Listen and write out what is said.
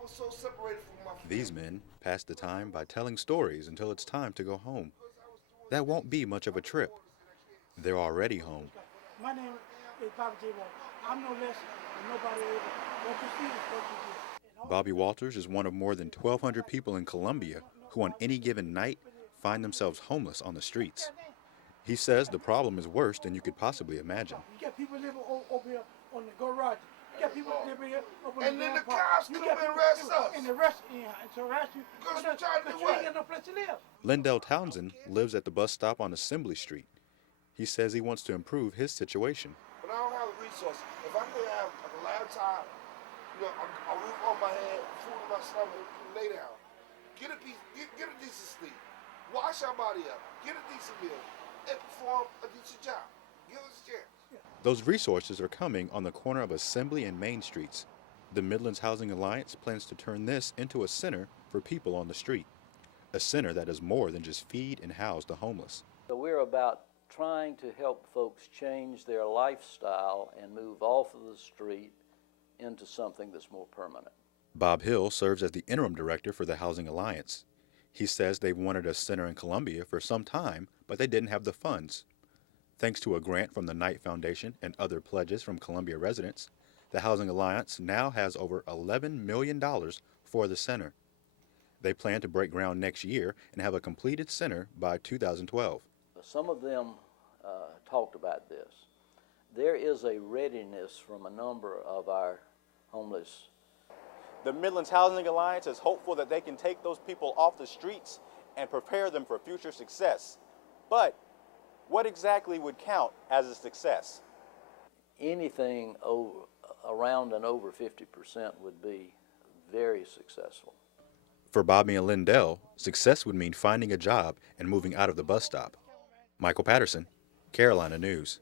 was so separated from my These family. men pass the time by telling stories until it's time to go home. That won't be much of a trip. They're already home. My name is Bobby J. Walker. I'm no less than nobody else. What you see is what you get. Bobby Walters is one of more than 1,200 people in Colombia who on any given night find themselves homeless on the streets. He says the problem is worse than you could possibly imagine. You got people living over here on the garage. You got people living here over And then the cops come and arrest us. And arrest you. And to arrest you. Because we're trying to do you ain't what? got no place to live. Lindell Townsend lives at the bus stop on Assembly Street. He says he wants to improve his situation. But I don't have the resources. If I could have a laptop, a roof on my head, food in my stomach, lay down, get a decent sleep, wash our body up, get a decent meal, and perform a decent job. Give us a chance. Those resources are coming on the corner of Assembly and Main Streets. The Midlands Housing Alliance plans to turn this into a center for people on the street. A center that does more than just feed and house the homeless. So we're about trying to help folks change their lifestyle and move off of the street into something that's more permanent. Bob Hill serves as the interim director for the Housing Alliance. He says they've wanted a center in Columbia for some time, but they didn't have the funds. Thanks to a grant from the Knight Foundation and other pledges from Columbia residents, the Housing Alliance now has over $11 million for the center. They plan to break ground next year and have a completed center by 2012. Some of them talked about this. There is a readiness from a number of our homeless. The Midlands Housing Alliance is hopeful that they can take those people off the streets and prepare them for future success. But what exactly would count as a success? Anything around and over 50% would be very successful. For Bobby and Lindell, success would mean finding a job and moving out of the bus stop. Michael Patterson, Carolina News.